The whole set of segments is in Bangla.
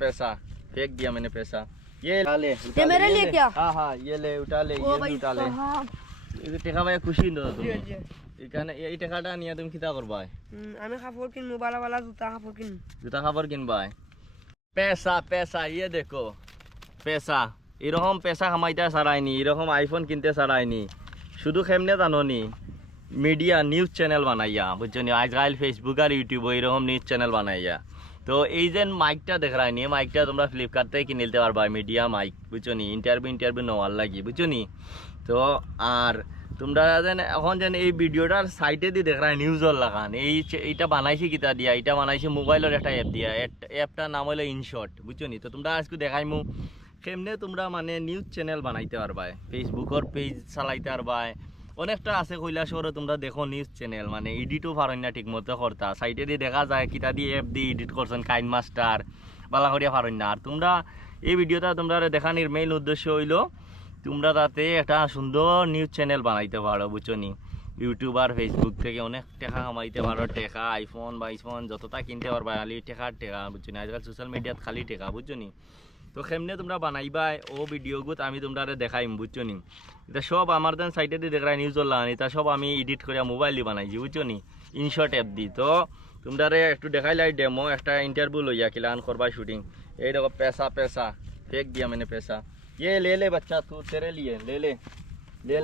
पैसा फेंक दिया मैंने पैसा। ये ले ये मेरे लिए क्या? हाँ हाँ ये ले उठा ले, ये भी उठा ले। ये टेका भाई खुशी दो तुम। এখানে এই টাকাটা নিয়ে তুমি কিটা করবা? আমি কাপড় কিনবো, বালা বালা জুতা কাপড় কিনবো। জুতা কাপড় কিনবা? पैसा पैसा ये देखो पैसा, এরকম পেশা কামাইতে ছাড়াইনি, এরকম আইফোন কিনতে ছাড়াইনি, শুধু কেমনে জানো নি মিডিয়া নিউজ চ্যানেল বানাইয়া, বুঝছো নি? আজকাল ফেসবুক আর ইউটিউব এরকম নিউজ চ্যানেল বানাইয়া। তো এই যে মাইকটা দেখাইনি, মাইকটা তোমরা ফ্লিপকার্ট থেকে কিনে নিতে পারবা, মিডিয়া মাইক, বুঝছো নি? ইন্টারভিউ নেওয়ার লাগি, বুঝছো নি? তো আর তোমরা যেন এখন যেন এই ভিডিওটার সাইটে দিয়ে দেখায় নিউজর লাগান, এইটা বানাইছি কিতা দিয়া, এটা বানাইছি মোবাইলের একটা অ্যাপ দিয়া, অ্যাপটার নাম হলো ইনশর্ট, বুঝছো নি? তো তোমরা আজকে দেখাইমু কেমনে তোমরা মানে নিউজ চ্যানেল বানাইতে পারবা, ফেসবুকের পেজ চালাইতে পারবা। অনেকটা আছে কৈলাসরে তোমরা দেখো নিউজ চ্যানেল, মানে এডিটও পারেন না ঠিক মতো করতা, সাইটে দিয়ে দেখা যায় কিতা দিয়ে অ্যাপ দিয়ে এডিট করছেন কাইন মাস্টার বালা করিয়া পারেন না। আর তোমরা এই ভিডিওটা তোমরা দেখানির মেইন উদ্দেশ্য হইলো তোমরা তাতে একটা সুন্দর নিউজ চ্যানেল বানাইতে পারো, বুঝছো নি? ইউটিউব আর ফেসবুক থেকে অনেক টাকা কামাইতে পারো, টাকা আইফোন বা আইফোন যতটা কিনতে পারবা, খালি টাকা, বুঝছো নি? আজকাল সোশ্যাল মিডিয়াত খালি টাকা, বুঝছো নি? তো কেমনে তোমরা বানাইবা ও ভিডিওগুলো আমি তোমরা দেখাইম, বুঝছো নি? এটা সব আমার দেন সাইটে দিয়ে দেখাই নিউজ লাগান, এটা সব আমি এডিট করে মোবাইল দিয়ে বানাইছি, বুঝছো নি? ইনশর্ট অ্যাপ দি। তো তোমরা একটু দেখাইলাই ডেমো, একটা ইন্টারভিউ লইয়া কিলান করবা শুটিং। এই দেখো पैसा पैसा फेंक दिया मैंने पैसा। ये ले बच्चा, तू तेरे लिए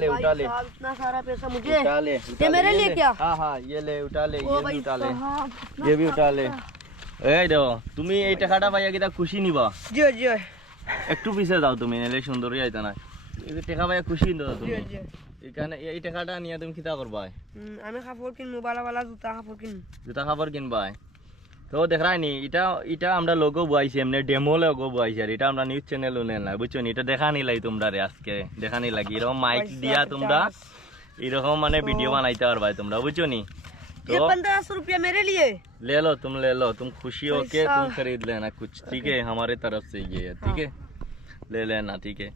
ले उठा ले। इतना सारा पैसा मुझे? उठा ले ये मेरे लिए क्या? हाँ हाँ ये ले उठा ले, ये भी उठा ले, ये भी उठा ले। এই দেখো তুমি এই টাকাটা পাইয়া কিটা খুশি নিবা? জি জি। একটু পিছে যাও তুমি, নাহলে সুন্দরই আইতা না। এই টাকা পাইয়া খুশি নিবা তুমি? জি জি। এখানে এই টাকাটা নিয়ে তুমি কিটা করবা? আমি কাপড় কিনবো, বালা বালা জুতা কাপড় কিনবো। জুতা কাপড় কিনবা? তো দেখাই নি এটা আমরা লোগো বয়াইছি, এমনি ডেমো লোগো বয়াইছি, আর এটা আমরা নিউজ চ্যানেল নেন না, বুঝছো নি? এটা দেখানি লাই তোমরা রে, আজকে দেখানি লাগি এরকম মাইক দিয়া তোমরা এরকম মানে ভিডিও বানাইতে পারবা তোমরা, বুঝছো নি? तो 1500 रुपया मेरे लिए ले लो, तुम खुशी हो के तुम खरीद लेना कुछ, ठीक है? हमारे तरफ से ये है, ठीक है? ले लेना, ठीक है?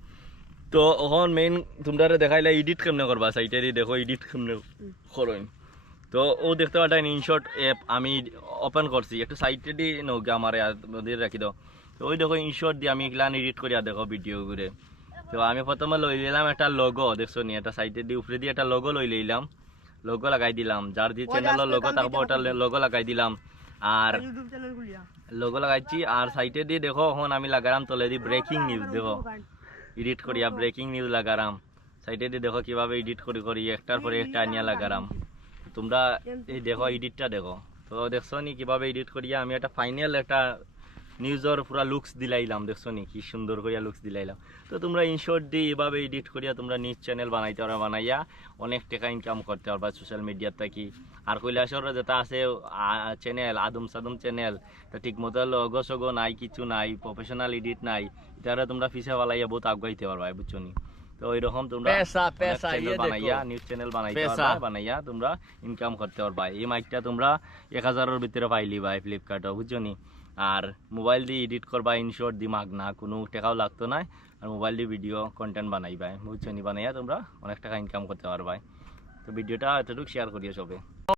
তো এখন মেইন তোমরা দেখাইলে এডিট কেমনে করবা, সাইটে দিয়ে দেখো এডিট কেমনে করো। তো ও দেখতে পাচ্ছেন ইনশর্ট অ্যাপ আমি ওপেন করছি, একটু সাইটে দিয়ে নৌকা আমার রাখি দাও। তো ওই দেখো ইনশর্ট দিয়ে আমি এগুলা এডিট করিয়া দেখো ভিডিও করে। তো আমি প্রথমে লই নিলাম একটা লোগো, দেখছো নি? একটা সাইটে দিয়ে উপরে দিয়ে একটা লোগো লই লইলাম, লোগো লাগাই দিলাম, যার যে চ্যানেলের লোগো থাকবো ওটা লোগো লাগাই দিলাম, আর লোগো লাগাইছি। আর সাইটে দিয়ে দেখো এখন আমি লাগালাম তলে দিয়ে ব্রেকিং নিউজ, দেখো এডিট করিয়া ব্রেকিং নিউজ লাগালাম। সাইটে দিয়ে দেখো কিভাবে এডিট করি একটার পরে একটা আনিয়া লাগালাম। তোমরা এই দেখো এডিটটা দেখো, তো দেখছো নি কিভাবে এডিট করিয়া আমি একটা ফাইনাল একটা নিউজের পুরা লুকস দিলাইলাম, দেখছো নি কি সুন্দর করিয়া লুকস দিলাইলাম। তো তোমরা ইনশর্ট দিয়ে এভাবে এডিট করিয়া তোমরা নিউজ চ্যানেল বানাইতে পারবা, বানাইয়া অনেক টাকা ইনকাম করতে পারবা সোশ্যাল মিডিয়ার থেকে। আর কৈলাসর যেটা আছে চ্যানেল আদম সাদম চ্যানেল, তা ঠিক মতো লগো সগো নাই, কিছু নাই, প্রফেশনাল এডিট নাই, এটা তোমরা পিছিয়ে বালাইয়া বহুত আগাইতে পারবা, বুঝছো নি? তো এরকম তোমরা পেশা বানাইয়া নিউজ চ্যানেল বানাইতে পারবা, বানাইয়া তোমরা ইনকাম করতে পারবা। এই মাইকটা তোমরা 1000-এর ভিতরে পাইলি ভাই ফ্লিপকার্টে, বুঝছো নি? আর মোবাইল দিয়ে এডিট করবা ইনশর্ট দিমাগ না, কোনো টাকাও লাগতো না, আর মোবাইল দিয়ে ভিডিও কন্টেন্ট বানাইবা, বুঝছো নি? বানাইয়া তোমরা অনেক টাকা ইনকাম করতে পারবা। তো ভিডিওটা এতটুকু শেয়ার করিও সবে।